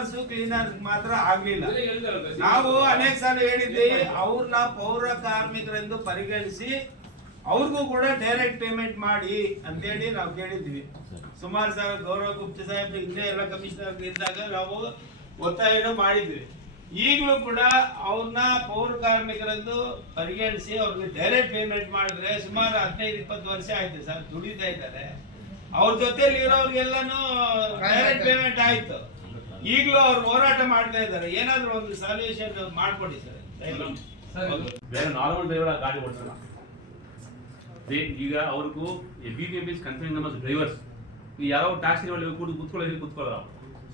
Drivers cleaner ಮಾತ್ರ ಆಗ್ಲಿಲ್ಲ. ನಾವು ಅನೇಕ ಸಲ ಹೇಳಿದ್ವಿ ಅವ್ರನ್ನ ಪೌರ ಕಾರ್ಮಿಕರೆಂದು ಪರಿಗಣಿಸಿ ಅವ್ರಿಗೂ ಕೂಡ ಡೈರೆಕ್ಟ್ ಪೇಮೆಂಟ್ ಮಾಡಿ ಅಂತೇಳಿ ನಾವು ಕೇಳಿದ್ವಿ. ಸುಮಾರು ಸಾವಿರ ಗೌರವ ಗುಪ್ತ ಸಾಹೇಬ್ ಹಿಂದೆ ಎಲ್ಲ ಕಮಿಷನರ್ ಇದ್ದಾಗ ನಾವು ಒತ್ತಾಯನೂ ಮಾಡಿದ್ವಿ. ಈಗಲೂ ಕೂಡ ಅವ್ರನ್ನ ಪೌರ ಕಾರ್ಮಿಕರೆಂದು ಪರಿಗಣಿಸಿ ಅವ್ರಿಗೆ ಡೈರೆಕ್ಟ್ ಪೇಮೆಂಟ್ ಮಾಡಿದ್ರೆ ಸುಮಾರು ಹದಿನೈದು ಇಪ್ಪತ್ತು ವರ್ಷ ಆಯ್ತು ಸರ್ ದುಡಿತಾ ಇದ್ದಾರೆ. ಅವ್ರ ಜೊತೆಲಿ ಇರೋರ್ಗೆಲ್ಲಾನು ಡೈರೆಕ್ಟ್ ಪೇಮೆಂಟ್ ಆಯ್ತು. ಈಗಲೂ ಅವ್ರು ಹೋರಾಟ ಮಾಡ್ತಾ ಇದ್ದಾರೆ. ಏನಾದ್ರೂ ಒಂದು ಸಲ್ಯೂಷನ್ ಮಾಡ್ಕೊಡಿ ಸರ್. ಬೇರೆ ನಾರ್ಮಲ್ ಡ್ರೈವರ್ ಗಾಡಿ ಓಡಿಸಲ್ಲ. ಈಗ ಅವ್ರಿಗೂ B B M is concern ನಮ್ಮ ಡ್ರೈವರ್ಸ್ ಯಾರೋ ಟ್ಯಾಕ್ಸಿ ಒಳಗೆ ಕೂತು ಕುತ್ಕೊಳ್ಳಿ ಕೂತ್ಕೊಳ್ಳಲ್ಲ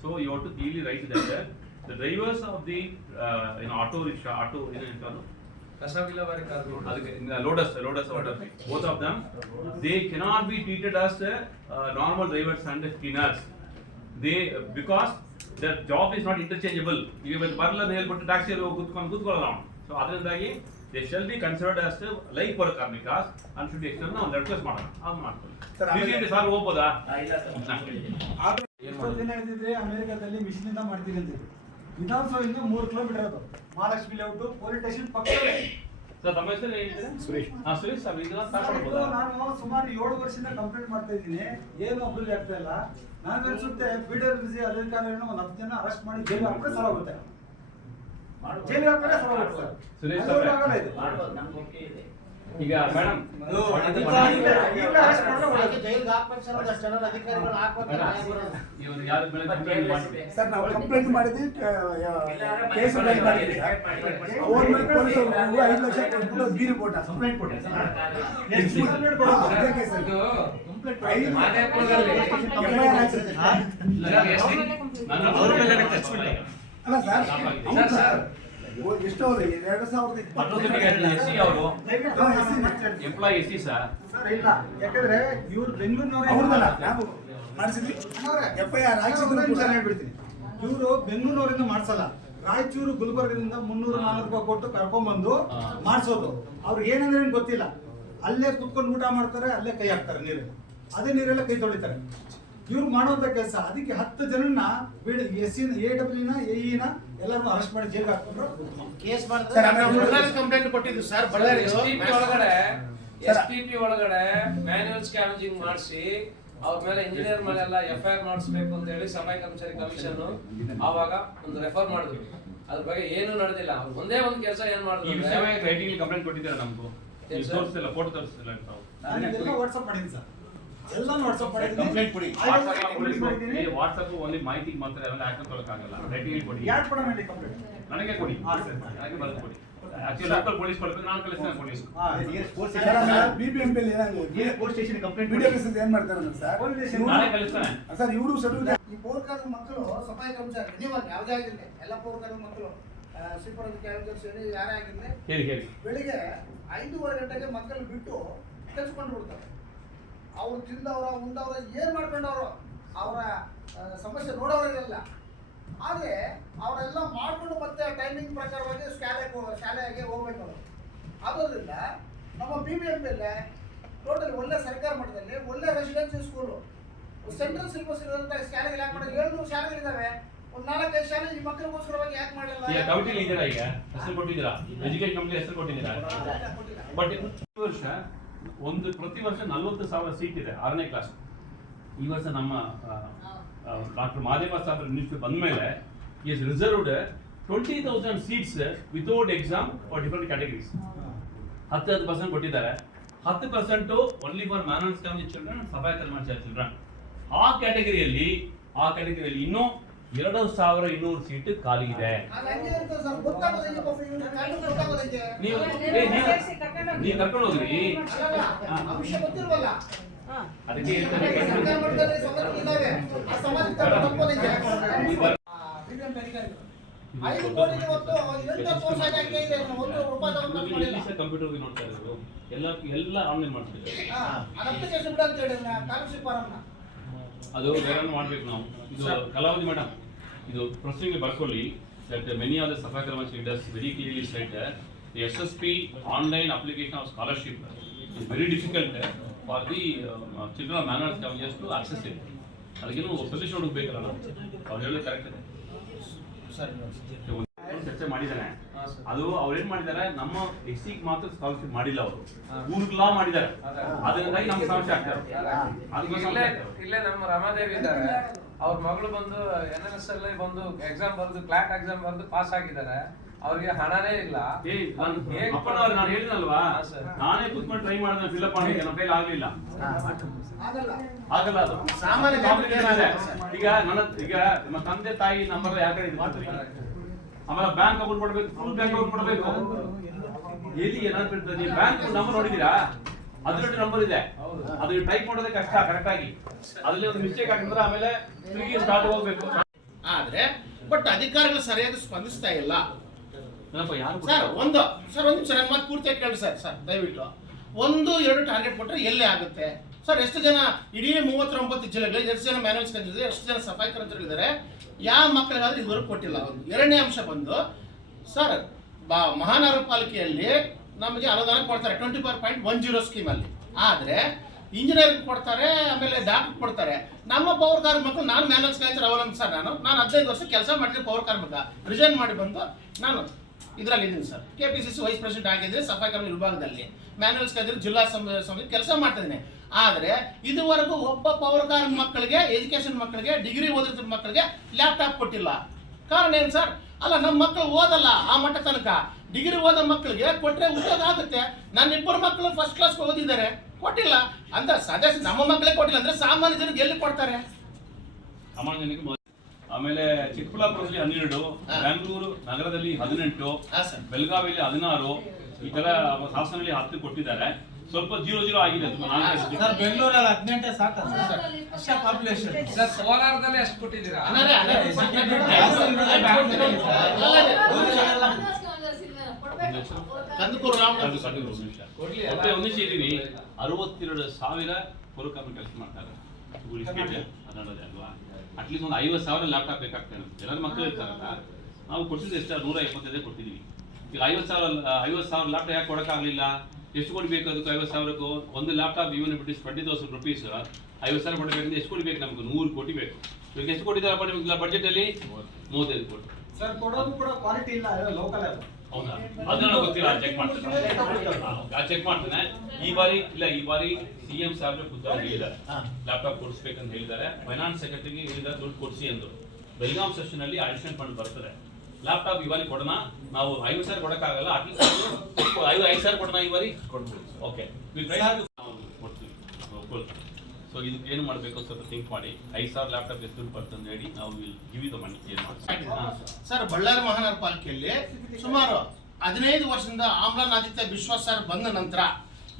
so you ought to write write that the drivers of the ಏನು ಆಟೋ ರಿಕ್ಷಾ ಆಟೋ ಏನು ಹೇಳ್ತಾರೆ loaders loaders water both of them they cannot be treated as normal drivers and cleaners they because job is not interchangeable ಈಗ ಇವತ್ತು ಬರಲ್ಲ ಅಂತ ಹೇಳ್ಬಿಟ್ಟು ಟ್ಯಾಕ್ಸಿಯಲ್ಲಿ ಹೋಗಿ ಕೂತ್ಕೊಂಡು ಕೂತ್ಕೊಳ್ಳಲ್ಲ ಅವ್ನು ಸೊ ಅದರಿಂದಾಗಿ they shall be considered as like for ಕಾರ್ಮಿಕ ಅಂಡ್ ಶುಡ್ ಎಕ್ಸ್ಟರ್ನ್ ನಾವು ರಿಕ್ವೆಸ್ಟ್ ಮಾಡೋಣ ಅದು ಮಾಡ್ಕೊಳ್ಳಿ. ಸರ್ ಹೋಗ್ಬೋದಾ? ಎಷ್ಟೋ ದಿನ ಇದ್ದಿದ್ರೆ ಅಮೆರಿಕದಲ್ಲಿ ಮಿಷಿನ್ ಇಂದ ಮಾಡ್ತೀವಿ ಅಂತ ವಿಧಾನಸೌಧ ಮೂರು ಕಿಲೋಮೀಟರ್ ಅದು. ಮಹಾಲಕ್ಷ್ಮಿ ಲೇಔಟ್ ಪೊಲೀಸ್ ಸ್ಟೇಷನ್ ಪಕ್ಕದಲ್ಲೇ. ಸರ್ ತಮ್ಮ ಹೆಸರು ಸುರೇಶ್. ಹಾ ಸುರೇಶ್ ಸರ್ ಇದನ್ನ ನಾನು ಸುಮಾರು ಏಳು ವರ್ಷದಿಂದ ಕಂಪ್ಲೇಂಟ್ ಮಾಡ್ತಾ ಇದ್ದೀನಿ. ಏನು ಅಭಿವೃದ್ಧಿ ಆಗ್ತಾ ಇಲ್ಲ. ನಾನು ಅನ್ಸುತ್ತೆ ಬಿಡರ್ ಬಿಸಿ ಅಧಿಕಾರಿಗಳನ್ನ ಒಂದು ಹತ್ತು ಜನ ಅರೆಸ್ಟ್ ಮಾಡಿ ಜೈಲಿಗೆ ಹಾಕಿದ್ರೆ ಸರ್ ಹೋಗುತ್ತೆ. ಜೈಲಿಗೆ ಹಾಕಿದ್ರೆ ಸರ್ ಹೋಗುತ್ತೆ ಸುರೇಶ್. ಆಗಲ್ಲ ಇದು. ಈಗ ಮೇಡಮ್ ಸರ್ ನಾವು ಕಂಪ್ಲೇಂಟ್ ಮಾಡಿದ್ವಿ ಕೇಸ್ ಫೈಲ್ ಮಾಡಿದ್ವಿ. ಐದು ಲಕ್ಷ ಕೊಟ್ಬಿಟ್ಟು ಬಿ ರಿಪೋರ್ಟ್ ಕಂಪ್ಲೇಂಟ್. ಅಲ್ಲ ಸರ್. ಎಷ್ಟು ಅವ್ರು? ಎರಡು ಸಾವಿರದ ಇಪ್ಪತ್ತು. Employ S C? Sir sir ಇಲ್ಲ. ಯಾಕಂದ್ರೆ ಇವ್ರು ಬೆಂಗಳೂರಿನವ್ರೇ. ಅವ್ರದ್ದಲ್ಲ ನಾವು ಮಾಡಿಸಿದ್ವಿ. ಎಫ್ ಐ ಆರ್ ಹೇಳ್ಬಿಡ್ತೀನಿ ಇವರು ಬೆಂಗಳೂರಿನಿಂದ ಮಾಡ್ಸಲ್ಲ. ರಾಯಚೂರು ಗುಲ್ಬರ್ಗದಿಂದ ಮುನ್ನೂರು ನಾಲ್ಕು ರೂಪಾಯಿ ಕೊಟ್ಟು ಕರ್ಕೊಂಡ್ಬಂದು ಬಂದು ಮಾಡಿಸೋದು. ಅವ್ರಿಗೆ ಏನಂದ್ರೆ ಗೊತ್ತಿಲ್ಲ. ಅಲ್ಲೇ ಕುತ್ಕೊಂಡು ಊಟ ಮಾಡ್ತಾರೆ ಅಲ್ಲೇ ಕೈ ಹಾಕ್ತಾರೆ ನೀರು ಅದೇ ನೀರೆಲ್ಲ ಕೈ ತೊಳಿತಾರೆ. ಇವ್ರು ಮಾಡುವಂತ ಕೆಲಸ. ಅದಕ್ಕೆ ಹತ್ತು ಜನನ್ನ ಬಿಡಿ ಎಸ್ ಎ ಡಬ್ಲ್ಯೂನ ಎಇನ ಎಲ್ಲರನ್ನು ಅರೆಸ್ಟ್ ಮಾಡಿ ಜೈಲ್ಗೆ ಹಾಕೊಂಡ್ರು ಕೇಸ್ ಮಾಡಿದ್ರೆ ಕಂಪ್ಲೇಂಟ್ ಕೊಟ್ಟಿದ್ದು ಸರ್ ಬಳ್ಳಾರಿ ಒಳಗಡೆ. ಎಸ್ ಪಿ ಪಿ ಒಳಗಡೆ ಮ್ಯಾನ್ಯುವಲ್ ಸ್ಕ್ಯಾವೆಂಜಿಂಗ್ ಮಾಡಿಸಿ ಅವ್ರ ಮೇಲೆ ಇಂಜಿನಿಯರ್ ಮೇಲೆ ಎಲ್ಲ ಎಫ್ ಐ ಆರ್ ಮಾಡಿಸ್ಬೇಕು ಅಂತ ಹೇಳಿ ಸಮಯ ಕರ್ಮಚಾರಿ ಕಮಿಷನ್ ಆವಾಗ ಒಂದು ರೆಫರ್ ಮಾಡಿದ್ರು. ಅದ್ರ ಬಗ್ಗೆ ಏನು ನಡೆದಿಲ್ಲ. ಒಂದೇ ಒಂದು ಕೆಲಸ ಏನ್ ಈ ಮಾಡಿದ್ರು ರೈಟಿಂಗ್ ಕಂಪ್ಲೇಂಟ್ ಕೊಟ್ಟಿದ್ದಾರೆ ನಮಗೂ? ತೋರಿಸ್ತಿಲ್ಲ ಫೋಟೋ ತೋರಿಸ್ತಿಲ್ಲ ಅಂತ. ನಾನು ವಾಟ್ಸಪ್ ಮಾಡಿದ್ದೀನಿ ಸರ್. ಎಲ್ಲಾನು ವಾಟ್ಸಪ್ ಮಾಡಿದ್ದೀನಿ ಕಂಪ್ಲೇಂಟ್ ಕೊಡಿ. ಮಾಡಿದ್ದೀನಿ. ವಾಟ್ಸಪ್ ಓನ್ಲಿ ಮಾಹಿತಿ ಮಾತ್ರ ಎಲ್ಲ ಹಾಕೊಂಡ್ಕೊಳಕ್ಕಾಗಲ್ಲ ರೈಟಿಂಗ್ ಕೊಡಿ. ಯಾರು ಹೇಳಿ ಕಂಪ್ಲೇಂಟ್ ನನಗೆ ಕೊಡಿ. ಹಾ, ಸರ್. ನನಗೆ ಬರೆದು ಕೊಡಿ. ಆಕ್ಚುಲಿ ಲೋಕಲ್ ಪೊಲೀಸ್ ಕೊಡ್ಬೇಕು ನಾನು ಕಳಿಸ್ತೇನೆ police B B M P video cases ಏನ್ ಮಾಡ್ತಾರೆ ಸರ್? ಕಳಿಸ್ತೇನೆ. ಇವರು ಈ ಪೌರಕಾರ್ಯ ಮಕ್ಕಳು ಸಫಾಯಿ ಕರ್ಮಚಾರಿ ನೀವು ಯಾವುದೇ ಆಗಿರಲಿ ಎಲ್ಲ ಪೋರ್ಕರ್ ಮಕ್ಕಳು ಸೂಪರ್ ಕ್ಯಾರಿಯರ್ಸ್ ಯಾರೇ ಆಗಿರಲಿ ಹೇಳಿ ಹೇಳಿ. ಬೆಳಿಗ್ಗೆ ಐದೂವರೆ ಗಂಟೆಗೆ ಮಕ್ಕಳು ಬಿಟ್ಟು ಕೆಲ್ಸಕೊಂಡು ಬಿಡ್ತಾರೆ ಅವ್ರು ತಿಂದವ್ರ ಉಂಡವ್ರ ಏನ್ ಮಾಡ್ಕೊಂಡವ್ರು ಅವರ ಸಮಸ್ಯೆ ನೋಡೋರಿರಲ್ಲ ಆದರೆ ಅವರೆಲ್ಲ ಮಾಡ್ಕೊಂಡು ಮತ್ತೆ ಟೈಮಿಂಗ್ ಪ್ರಕಾರವಾಗಿ ಶಾಲೆಗೆ ಶಾಲೆಗೆ ಹೋಗ್ಬೇಕು ಅವರು. ಆದ್ದರಿಂದ ನಮ್ಮ ಬಿ ಬಿ ಎಂ ಟೋಟಲ್ ಒಳ್ಳೆ ಸರ್ಕಾರ ಮಟ್ಟದಲ್ಲಿ ಒಳ್ಳೆ ರೆಸಿಡೆನ್ಸಿ ಸ್ಕೂಲು ಸೆಂಟ್ರಲ್ ಸಿಲೆಬಸ್ ಇರೋಂಥ ಶಾಲೆಗಳು ಯಾಕೆ ಮಾಡಿಲ್ಲ? ಏಳ್ನೂರು ಶಾಲೆಗಳಿದ್ದಾವೆ ಒಂದು ನಾಲ್ಕೈದು ಶಾಲೆ ಈ ಮಕ್ಕಳಿಗೋಸ್ಕರವಾಗಿ ಯಾಕೆ ಈಗ ಮಾಡಿಲ್ಲ ಕಮಿಟಿಲಿ ಇದ್ದೀರಾ ಈಗ? ಹೆಸರು ಕೊಟ್ಟಿದ್ದೀರಾ? ಎಜುಕೇಶನ್ ಕಮಿಟಿ ಹೆಸರು ಕೊಟ್ಟಿದ್ದೀರಾ? ಬಟ್ ಈ ವರ್ಷ ಒಂದು ಪ್ರತಿ ವರ್ಷ ನಲ್ವತ್ತು ಸಾವಿರ ಸೀಟ್ ಇದೆ, ಆರನೇ ಕ್ಲಾಸ್ ಈ ವರ್ಷ ನಮ್ಮ ಡಾಕ್ಟರ್ ಮಾದೇವ ಸಾಹೇಬ್ರ ಮಿನಿಸ್ಟರ್ ಬಂದ ಮೇಲೆ is reserved twenty thousand seats without exam for different categories ಹತ್ತು ಹತ್ತು ಪರ್ಸೆಂಟ್ ಕೊಟ್ಟಿದ್ದಾರೆ. ಹತ್ತು percent only for manners children safai Kalyana children ಆ ಕ್ಯಾಟಗರಿಯಲ್ಲಿ ಆ ಕ್ಯಾಟಗರಿಯಲ್ಲಿ ಇನ್ನೂ ಎರಡು ಸಾವಿರ ಇನ್ನೂರು ಸೀಟ್ ಖಾಲಿ ಇದೆ? ನೀವು ನೀವು ಕರ್ಕೊಂಡು ಹೋಗ್ರಿ. ಅದಕ್ಕೆ ಕಂಪ್ಯೂಟರ್ ನೋಡ್ತಾ ಇರೋದು. ಎಲ್ಲ ಎಲ್ಲ ಆನ್ಲೈನ್ ಮಾಡ್ತಿದ್ದಾರೆ ಅದು ಬೇರೆಯನ್ನು ಮಾಡಬೇಕು ನಾವು. ಇದು ಕಲಾವತಿ ಮೇಡಮ್ ಇದು ಪ್ರಶ್ನೆಗೆ ಬರ್ಕೊಳ್ಳಿ. That many of the safai karmachari does very clearly set the S S P online application of scholarship is very difficult for the children manners communities to access ಇದೆ ಅದಕ್ಕೇನು ಸೊಲ್ಯೂಷನ್ ಹುಡುಕ್ಬೇಕಲ್ಲ ನಾವು ಅವ್ರು ಹೇಳೋದು ಕರೆಕ್ಟ್ ಇದೆ. ಒಂದು ಚರ್ಚೆ ಮಾಡಿದ್ದಾನೆ ಅದು ಅವ್ರು ಏನ್ ಮಾಡಿದ್ದಾರೆ ನಮ್ಮ ಎಸ್ ಮಾತ್ರ ಸ್ಕಾಲರ್ಶಿಪ್ ಮಾಡಿಲ್ಲ ಅವರು. ಹಾ. ಲಾ ಮಾಡಿದ್ದಾರೆ ಅದೇ. ಅದರಿಂದಾಗಿ ನಮ್ಗೆ ಸಮಸ್ಯೆ ಆಗ್ತಾರೆ ಅದಕ್ಕೆ ಇಲ್ಲೇ ನಮ್ಮ ರಮಾದೇವಿ ಇದ್ದಾರೆ. ಅವ್ರ ಮಗಳು ಬಂದು ಎನ್ ಎನ್ ಎಸ್ ಅಲ್ಲಿ ಬಂದು ಎಕ್ಸಾಮ್ ಬರೆದು ಕ್ಲಾಟ್ ಎಕ್ಸಾಮ್ ಬರೆದು ಪಾಸ್ ಆಗಿದ್ದಾರೆ. ಅವ್ರಿಗೆ ಹಣನೇ ಇಲ್ಲ. ಏ ನಾನು ಹೇಗ್ ಅಪ್ಪನವ್ರು ನಾನು ಹೇಳಿದಲ್ವಾ. ನಾನೇ ಕೂತ್ಕೊಂಡು ಟ್ರೈ ಮಾಡಿದ್ರೆ ಫಿಲ್ಅಪ್ ಮಾಡಿದ್ದೆ ನಮ್ಮ ಕೈಲಿ ಆಗ್ಲಿಲ್ಲ. ಆಗಲ್ಲ. ಆಗಲ್ಲ ಅದು. ಸಾಮಾನ್ಯ. ಈಗ ನನ್ನ ಈಗ ನಮ್ಮ ತಂದೆ ತಾಯಿ ನಂಬರ್ ಯಾಕೆ ಇದು ಮಾಡ್ತೀವಿ ಆಮೇಲೆ ಬ್ಯಾಂಕ್ ಅಕೌಂಟ್ ಮಾಡಬೇಕು ಫುಲ್ ಬ್ಯಾಂಕ್ ಅಕೌಂಟ್ ಮಾಡಬೇಕು ಎಲ್ಲಿ ಏನಾದ್ರು ಇರ್ತದೆ ನೀವು ಬ್ಯಾಂಕ್ ನಂಬರ್ ನೋಡಿದೀರಾ ಅದ್ರಲ್ಲಿ ನಂಬರ್ ಇದೆ. ಅದು ಟೈಪ್ ಮಾಡೋದೇ ಕಷ್ಟ ಕರೆಕ್ಟ್ ಆಗಿ. ಅದ್ರಲ್ಲಿ ಒಂದು ಮಿಸ್ಟೇಕ್ ಆಗಿದ್ರೆ ಆಮೇಲೆ ತಿರುಗಿ ಸ್ಟಾರ್ಟ್ ಹೋಗ್ಬೇಕು. ಆದ್ರೆ ಬಟ್ ಅಧಿಕಾರಿಗಳು ಸರಿಯಾಗಿ ಸ್ಪಂದಿಸ್ತಾ ಇಲ್ಲ. ಸರ್ ಒಂದು ಸರ್ ಒಂದು ನಿಮಿಷ ನನ್ನ ಮಾತು ಪೂರ್ತಿಯಾಗಿ ಕೇಳಿ ಸರ್ ಸರ್ ದಯವಿಟ್ಟು. ಒಂದು ಎರಡು ಟಾರ್ಗೆಟ್ ಕೊಟ್ಟರೆ ಎಲ್ಲೇ ಆಗುತ್ತೆ? ಸರ್, ಎಷ್ಟು ಜನ ಇಡೀ ಮೂವತ್ತೊಂಬತ್ತು ಜಿಲ್ಲೆಗಳಲ್ಲಿ, ಎಷ್ಟು ಜನ ಮ್ಯಾನೇಜ್ ಕಂಡಿದ್ದಾರೆ ಎಷ್ಟು ಜನ ಸಫಾಯಿ ಕರ್ಮಚಾರಿಗಳಿದ್ದಾರೆ ಯಾವ ಮಕ್ಕಳಿಗಾದ್ರೂ ಇದುವರೆಗೂ ಕೊಟ್ಟಿಲ್ಲ ಅವರು. ಎರಡನೇ ಅಂಶ ಬಂದು, ಸರ್, ಬಾ, ಮಹಾನಗರ ಪಾಲಿಕೆಯಲ್ಲಿ ನಮಗೆ ಅನುದಾನ ಕೊಡ್ತಾರೆ twenty four point one zero ಸ್ಕೀಮಲ್ಲಿ ಆದರೆ ಇಂಜಿನಿಯರಿಂಗ್ ಕೊಡ್ತಾರೆ, ಆಮೇಲೆ ಡಾಕ್ಟರ್ ಕೊಡ್ತಾರೆ. ನಮ್ಮ ಪೌರ ಕಾರ್ಮಿಕರು, ನಾನು ಮ್ಯಾನೇಜ್ ಕಾರ್ಮಿಕರು ಅವಲಂಬಿಸ ನಾನು. ನಾನು ಹದಿನೈದು ವರ್ಷ ಕೆಲಸ ಮಾಡಿದ್ರೆ ಪೌರ ಕಾರ್ಮಿಕ. ರಿಸೈನ್ ಮಾಡಿ ಬಂದು ನಾನು ಇದರಲ್ಲಿ ಇದ್ದೀನಿ sir. K P C C vice president ಆಗಿದ್ರೆ ಸಫಾಯಿ ಕರ್ಮಿ ವಿಭಾಗದಲ್ಲಿ. ಮ್ಯಾನೇಜ್ ಕಾಯ್ದೆ ಜಿಲ್ಲಾ ಸಮ- ಸಮಿತಿ ಕೆಲಸ ಮಾಡ್ತಾ ಇದ್ದೀನಿ. ಆದರೆ ಇದುವರೆಗೂ ಒಬ್ಬ ಪವರ್ ಕಾರ್ಮ ಮಕ್ಕಳಿಗೆ ಎಜುಕೇಶನ್ ಮಕ್ಕಳಿಗೆ ಡಿಗ್ರಿ ಓದಿದ ಮಕ್ಕಳಿಗೆ ಲ್ಯಾಪ್ಟಾಪ್ ಕೊಟ್ಟಿಲ್ಲ. ಕಾರಣ ಏನು ಸರ್ ಅಲ್ಲ ನಮ್ಮ ಮಕ್ಕಳು ಓದಲ್ಲ ಆ ಮಟ್ಟ ತನಕ. ಡಿಗ್ರಿ ಓದೋ ಮಕ್ಕಳಿಗೆ ಕೊಟ್ಟರೆ ಉಪಯೋಗ ಆಗುತ್ತೆ. ನನ್ನ ಇಬ್ಬರು ಮಕ್ಕಳು ಫಸ್ಟ್ ಕ್ಲಾಸ್ ಓದಿದ್ದಾರೆ. ಕೊಟ್ಟಿಲ್ಲ. ಅಂತ ಸದಸ್ಯ ನಮ್ಮ ಮಕ್ಕಳೇ ಕೊಟ್ಟಿಲ್ಲ. ಅಂದ್ರೆ ಸಾಮಾನ್ಯ ಜನರಿಗೆ ಎಲ್ಲಿ ಕೊಡ್ತಾರೆ? ಸಾಮಾನ್ಯ ಜನಕ್ಕೆ ಆಮೇಲೆ ಚಿಕ್ಕಬಳ್ಳಾಪುರದಲ್ಲಿ ಹನ್ನೆರಡು ಬೆಂಗಳೂರು ನಗರದಲ್ಲಿ ಹದಿನೆಂಟು ಬೆಳಗಾವಿಯಲ್ಲಿ ಹದಿನಾರು ಈ ತರ ಹಾಸನಲ್ಲಿ ಹತ್ತು ಕೊಟ್ಟಿದ್ದಾರೆ. ಸ್ವಲ್ಪ ಜೀರೋ ಜೀರೋ ಆಗಿದೆ ಅದು ನಾಲ್ಕು ಸರ್ ಬೆಂಗಳೂರಲ್ಲಿ ಹದಿನೆಂಟೇ ಸಾಕ ಅಷ್ಟೇ ಪಾಪ್ಯುಲೇಷನ್ ಸರ್ ಕೋಲಾರದಲ್ಲಿ ಎಷ್ಟು ಕೊಟ್ಟಿದ್ದೀರಾ. ಕಂದಕೂರು ರಾಮ. ಒಂದು ನಿಮಿಷ. ಕೊಡ್ಲಿ ಮತ್ತೆ ಒಂದು ನಿಮಿಷ ಇದೀವಿ ಅರವತ್ತೆರಡು ಸಾವಿರ ಪುರಕರ್ಮಿ ಕೆಲಸ ಮಾಡ್ತಾರೆ. ಕನ್ನಡದೇ ಅಲ್ವಾ? ಅಟ್ಲೀಸ್ಟ್ ಒಂದು ಐವತ್ತು ಸಾವಿರ ಲ್ಯಾಪ್ಟಾಪ್ ಬೇಕಾಗ್ತದೆ ಎಲ್ಲರ ಮಕ್ಕಳು ಇರ್ತಾರಲ್ಲ. ನಾವು ಕೊಟ್ಟಿದ್ದು ಎಷ್ಟು ನೂರ ಇಪ್ಪತ್ತೈದೇ ಕೊಟ್ಟಿದ್ದೀವಿ ಈಗ ಐವತ್ತು ಸಾವಿರ ಐವತ್ತು ಸಾವಿರ ಲ್ಯಾಪ್ಟಾಪ್ ಯಾಕೆ ಕೊಡೋಕ್ಕಾಗಲಿಲ್ಲ? ಎಷ್ಟು ಕೊಡಬೇಕು ಅದಕ್ಕೆ ಐವತ್ತು ಸಾವಿರಕ್ಕೂ? ಒಂದು ಲ್ಯಾಪ್ಟಾಪ್ ಇವನ್ ಬಿಟ್ಟು ಟ್ವೆಂಟಿ ತೌಸಂಡ್ ರುಪೀಸ್ ಐವತ್ತು ಸಾವಿರ ಕೊಡಬೇಕಂದ್ರೆ ಎಷ್ಟು ಕೊಡಬೇಕು ನಮ್ಗೆ? ನೂರು ಕೋಟಿ ಬೇಕು. ಇವಾಗ ಎಷ್ಟು ಕೊಟ್ಟಿದ್ದಾರಪ್ಪ ನಿಮ್ಗೆ ಬಜೆಟಲ್ಲಿ ಮೂವತ್ತೈದು ಕೋಟಿ. ಸರ್ ಕೊಡೋದು ಕೂಡ ಕ್ವಾಲಿಟಿ ಇಲ್ಲ ಲೋಕಲ್ ಹೌದಾ? ಅದನ್ನ ಗೊತ್ತಿಲ್ಲ ಚೆಕ್ ಮಾಡ್ತೇನೆ. ಚೆಕ್ ಮಾಡ್ತೇನೆ. ಈ ಬಾರಿ ಇಲ್ಲ ಈ ಬಾರಿ ಸಿಎಂ ಸಾಹೇಬ್ರೆ ಖುದ್ದಾಗಿ ಹೇಳಿದ್ದಾರೆ. ಲ್ಯಾಪ್ಟಾಪ್ ಕೊಡಿಸ್ಬೇಕಂತ ಹೇಳಿದ್ದಾರೆ. ಫೈನಾನ್ಸ್ ಸೆಕ್ರೆಟರಿಗೆ ಹೇಳಿದ್ದಾರೆ ದುಡ್ಡು ಕೊಡಿಸಿ ಎಂದು. ಬೆಳಗಾಂ ಸೆಷನ್ ಅಲ್ಲಿ ಅಡಿಷನ್ ಫಂಡ್ ಬರ್ತದೆ. ಲ್ಯಾಪ್ಟಾಪ್ ಇವಾರಿ ಬಾರಿ ಕೊಡೋಣ? ನಾವು ಐದು ಸಾವಿರ ಕೊಡಕ್ಕಾಗಲ್ಲ ಅಟ್ಲೀಸ್ಟ್ ಐದು ಐದು ಸಾವಿರ ಕೊಡೋಣ ಬಾರಿ? ಕೊಡ್ಬೋದು. ಓಕೆ ಕೊಡ್ತೀವಿ. ಸೊ ಇದಕ್ಕೆ ಏನು ಮಾಡಬೇಕು ಸ್ವಲ್ಪ ಥಿಂಕ್ ಮಾಡಿ. ಐದು ಸಾವಿರ ಲ್ಯಾಪ್ಟಾಪ್ ಎಷ್ಟು ಬರ್ತದೆ ಅಂತ ಹೇಳಿ ನಾವು ಗಿವಿ ದ ಮನಿ ಏನು ಮಾಡ್ತೀವಿ ಸರ್ ಬಳ್ಳಾರಿ ಮಹಾನಗರ ಪಾಲಿಕೆಯಲ್ಲಿ ಸುಮಾರು ಹದಿನೈದು ವರ್ಷದಿಂದ ಆಮ್ಲಾನ್ ಆದಿತ್ಯ ವಿಶ್ವಾಸ್ ಸರ್ ಬಂದ ನಂತರ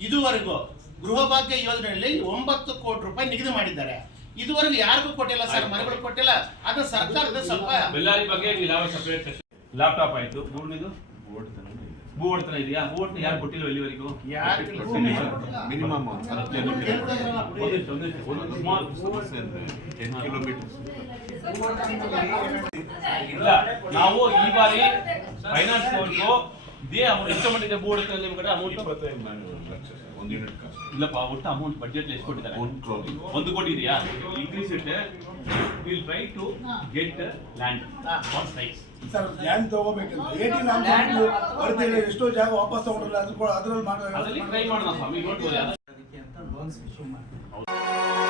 ಇದುವರೆಗೂ ಗೃಹ ಭಾಗ್ಯ ಯೋಜನೆಯಲ್ಲಿ ಒಂಬತ್ತು ಕೋಟಿ ರೂಪಾಯಿ ನಿಗದಿ ಮಾಡಿದ್ದಾರೆ. ಇದುವರೆಗೂ ಯಾರಿಗೂ ಕೊಟ್ಟಿಲ್ಲ ಸರ್ ಮನೆಗಳು ಕೊಟ್ಟಿಲ್ಲ. ಅದು ಸರ್ಕಾರದ ಸ್ವಲ್ಪ ಬೆಲ್ಲಾರಿ ಬಗ್ಗೆ ಸಪರೇಟ್ ಲ್ಯಾಪ್ಟಾಪ್ ಆಯ್ತು. ಮೂರನೇದು ಭೂ ಒಡೆತನ ಇದೆಯಾ? ಬೋರ್ಡ್ ಯಾರು ಕೊಟ್ಟಿಲ್ಲ ಇಲ್ಲಿವರೆಗೂ? ಮಿನಿಮಮ್ ಇಲ್ಲ. ನಾವು ಈ ಬಾರಿ ಫೈನಾನ್ಸ್ ಇದೇ ಅಮೌಂಟ್ ಎಷ್ಟು ಅಮೌಂಟ್ ಇದೆ ಬೋರ್ಡ್ ನಿಮ್ ಕಡೆ ಅಮೌಂಟ್ ಒಂದು ಯೂನಿಟ್ ಕಾಸ್ಟ್ ಇಲ್ಲಪ್ಪ ಒಟ್ಟು ಅಮೌಂಟ್ ಬಜೆಟ್ ಎಷ್ಟು ಕೊಟ್ಟಿದ್ದಾರೆ ಒಂದು ಕ್ರೋರ್ ಒಂದು ಕೋಟಿ ಇದೆಯಾ increase it will try to get land for sites sir land ತಗೋಬೇಕಂದ್ರೆ ಏಟಿ ಲ್ಯಾಂಡ್ ಬರ್ತಿಲ್ಲ ಎಷ್ಟೋ ಜಾಗ ವಾಪಸ್ ತಗೊಂಡ್ರಲ್ಲ ಅದ್ರ ಅದ್ರಲ್ಲಿ ಅದರಲ್ಲಿ ಮಾಡೋ ಟ್ರೈ ಮಾಡೋಣ ಸ್ವಾಮಿ ನೋಡ್ಬೋದು? ಅದಕ್ಕೆ ಅಂತ ಲೋನ್ಸ್ ಇಶ್ಯೂ ಮಾಡಿ